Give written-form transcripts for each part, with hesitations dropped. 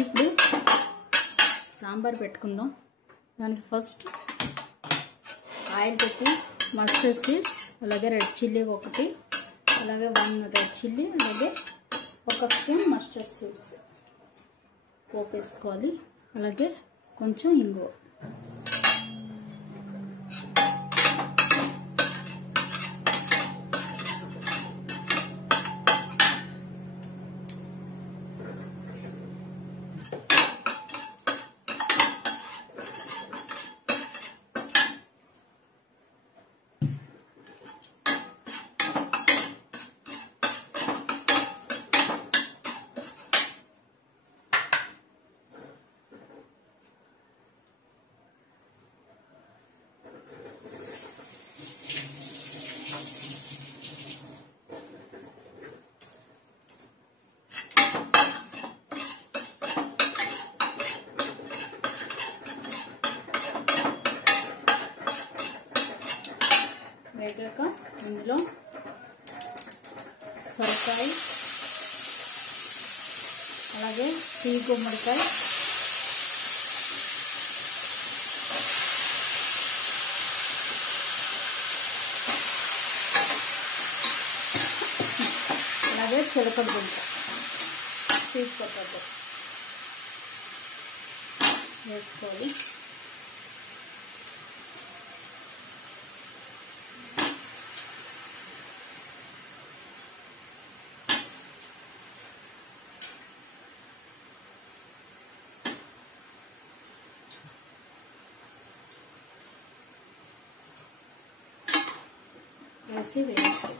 ఇప్పుడు సాంబార్ పెట్టుకుందాం. దానికి ఫస్ట్ ఆయిల్ పెట్టి మస్టర్డ్ సీడ్స్, అలాగే రెడ్ చిల్లీ ఒకటి, అలాగే 1 రెడ్ చిల్లీ, అలాగే 1 స్పూన్ మస్టర్డ్ సీడ్స్ పోపు వేసుకోవాలి. అలాగే కొంచెం ఇంగువ. వేగాక ఇందులో సొరకాయ, అలాగే తీగ గుమ్మడికాయ, అలాగే చిలకడ దుంప, స్వీట్ పొటాటో వేసుకోవాలి. వేసి వేయించాలి.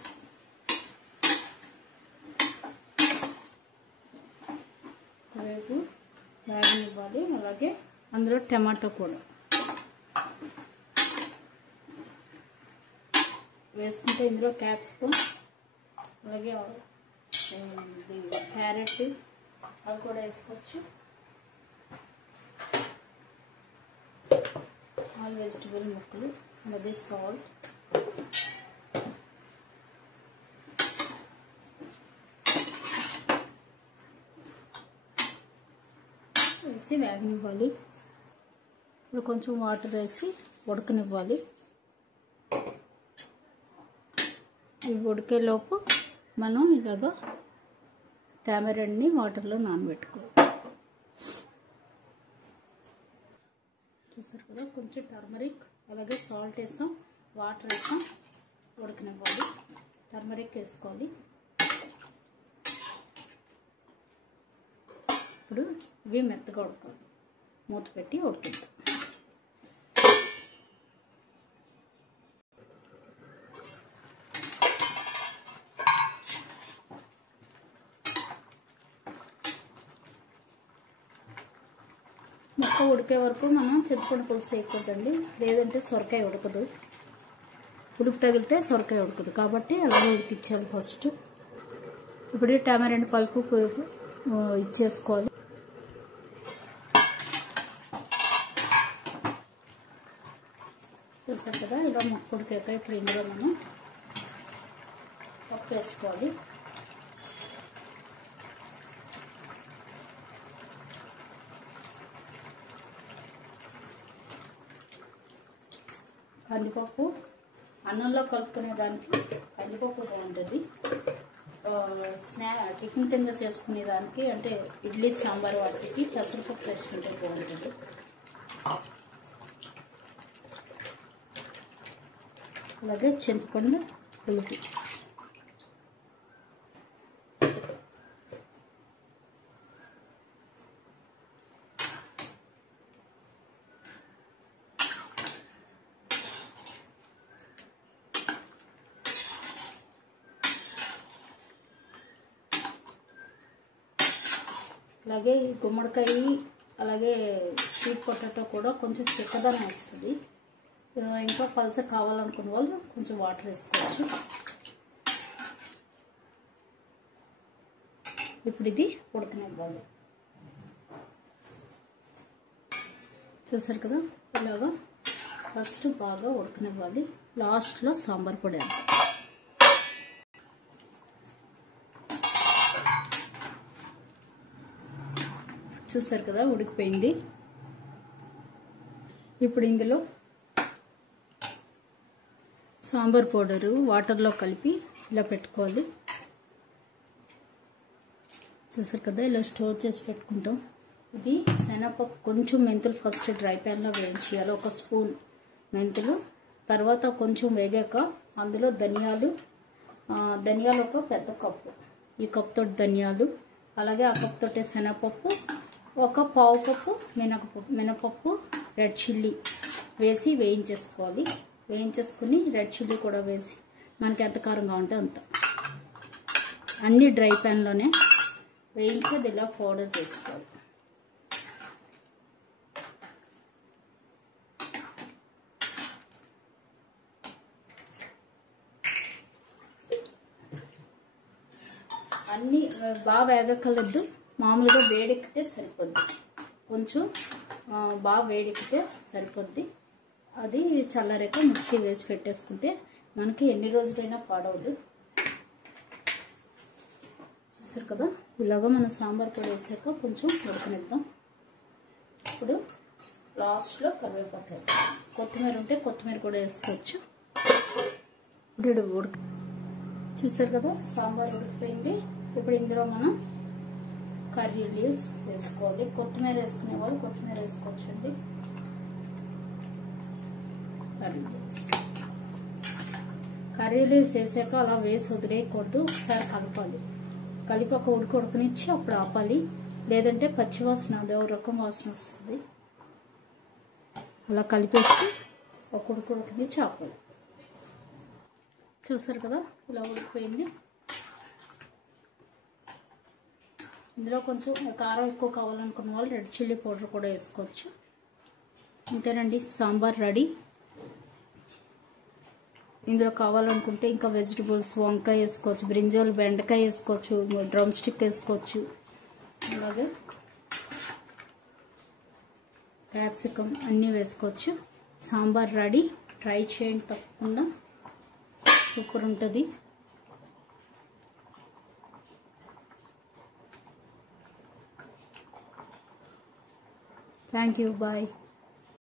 వేగనివ్వాలి. అలాగే అందులో టమాటో కూడా వేసుకుంటే ఇందులో క్యాప్సికమ్, అలాగే క్యారెట్ అది కూడా వేసుకోవచ్చు. ఆల్ వెజిటబుల్ ముక్కలు, అలాగే సాల్ట్, వేసి వేగనివ్వాలి. ఇప్పుడు కొంచెం వాటర్ వేసి ఉడకనివ్వాలి. ఇవి ఉడికేలోపు మనం ఇలాగా టామరెండ్ని వాటర్లో నానబెట్టుకోవాలి. చూసారు కదా, కొంచెం టర్మరిక్, అలాగే సాల్ట్ వేసాం, వాటర్ వేసాం, ఉడకనివ్వాలి. టర్మరిక్ వేసుకోవాలి. ఇప్పుడు ఇవి మెత్తగా ఉడకాలి. మూత పెట్టి ఉడికిద్దాం. మొక్క ఉడికే వరకు మనం చింతపండు పులుసు వేయకూడదండి, లేదంటే సొరకాయ ఉడకదు. ఉడుకు తగిలితే సొరకాయ ఉడకదు, కాబట్టి అలాగే ఉడికించాలి ఫస్ట్. ఇప్పుడు టామరెండ్ పలుపు ఇచ్చేసుకోవాలి. చూసారు కదా, ఇలా మొక్క ఉడికాక ఇప్పుడు ఇందులో మనం పప్పు వేసుకోవాలి. కందిపప్పు అన్నంలో కలుపుకునే దానికి కందిపప్పు బాగుంటుంది. టిఫిన్ కింద చేసుకునే దానికి, అంటే ఇడ్లీ సాంబార్ వాటికి పెసరపప్పు వేసుకుంటే బాగుంటుంది. అలాగే చింతపండు పులుపు, అలాగే గుమ్మడికాయ, అలాగే స్వీట్ పొటాటో కూడా కొంచెం చిక్కదనం వస్తుంది. ఇంకా పల్చ కావాలనుకున్న వాళ్ళు కొంచెం వాటర్ వేసుకోవచ్చు. ఇప్పుడు ఇది ఉడకనివ్వాలి. చూసారు కదా, ఇలాగా ఫస్ట్ బాగా ఉడకనివ్వాలి. లాస్ట్లో సాంబార్ పొడి వేయాలి. చూసారు కదా ఉడికిపోయింది. ఇప్పుడు ఇందులో సాంబార్ పౌడరు వాటర్లో కలిపి ఇలా పెట్టుకోవాలి. చూసారు కదా ఇలా స్టోర్ చేసి పెట్టుకుంటాం. ఇది శనగపప్పు, కొంచెం మెంతులు ఫస్ట్ డ్రై ప్యాన్లో వేయించేయాలి, 1 స్పూన్ మెంతులు. తర్వాత కొంచెం వేగాక అందులో ధనియాలు 1 పెద్ద కప్పు, ఈ కప్తో ధనియాలు, అలాగే ఆ కప్తో శనగపప్పు, 1 పావు కప్పు మినపప్పు, రెడ్ చిల్లీ వేసి వేయించేసుకోవాలి. వేయించేసుకుని రెడ్ చిల్లీ కూడా వేసి మనకి ఎంత కారంగా ఉంటే అంత, అన్ని డ్రై ప్యాన్లోనే వేయించేది ఇలా పౌడర్ చేసుకోవాలి. అన్నీ బాగా వేగక్కర్లేదు, మామూలుగా వేడెక్కితే సరిపోద్ది, కొంచెం బాగా వేడెక్కితే సరిపోద్ది. అది చల్లారాక మిక్సీ వేసి పెట్టేసుకుంటే మనకి ఎన్ని రోజులైనా పాడవద్దు. చూసారు కదా ఇలాగ మనం సాంబార్ పొడి వేసాక కొంచెం ఉడకనిద్దాం. ఇప్పుడు లాస్ట్లో కరివేపాకు వేద్దాం, కొత్తిమీర ఉంటే కొత్తిమీర కూడా వేసుకోవచ్చు. ఇప్పుడు చూసారు కదా సాంబార్ ఉడికిపోయింది. ఇప్పుడు ఇందులో మనం కర్రీ లీవ్స్ వేసుకోవాలి. కొత్తిమీర వేసుకునే వాళ్ళు కొత్తిమీర వేసుకోవచ్చండి. కర్రీ లీవ్స్ వేసాక అలా వేసి వదిలేయకూడదు, ఒకసారి కలపాలి. కలిపి ఒక ఉడకనిచ్చి అప్పుడు ఆపాలి, లేదంటే పచ్చివాసన అదో రకం వాసన వస్తుంది. అలా కలిపేసి ఒక ఉడకనిచ్చి ఆపాలి. చూసారు కదా ఇలా ఉడికిపోయింది. ఇందులో కొంచెం కారం ఎక్కువ కావాలనుకున్న వాళ్ళు రెడ్ చిల్లీ పౌడర్ కూడా వేసుకోవచ్చు. అంతేనండి, సాంబార్ రెడీ. ఇందులో కావాలనుకుంటే ఇంకా వెజిటబుల్స్ వంకాయ వేసుకోవచ్చు, బ్రింజాల్ బెండకాయ వేసుకోవచ్చు, డ్రమ్ స్టిక్ వేసుకోవచ్చు, అలాగే క్యాప్సికమ్ అన్నీ వేసుకోవచ్చు. సాంబార్ రెడీ, ట్రై చేయండి తప్పకుండా, సూపర్ ఉంటుంది. Thank you, bye.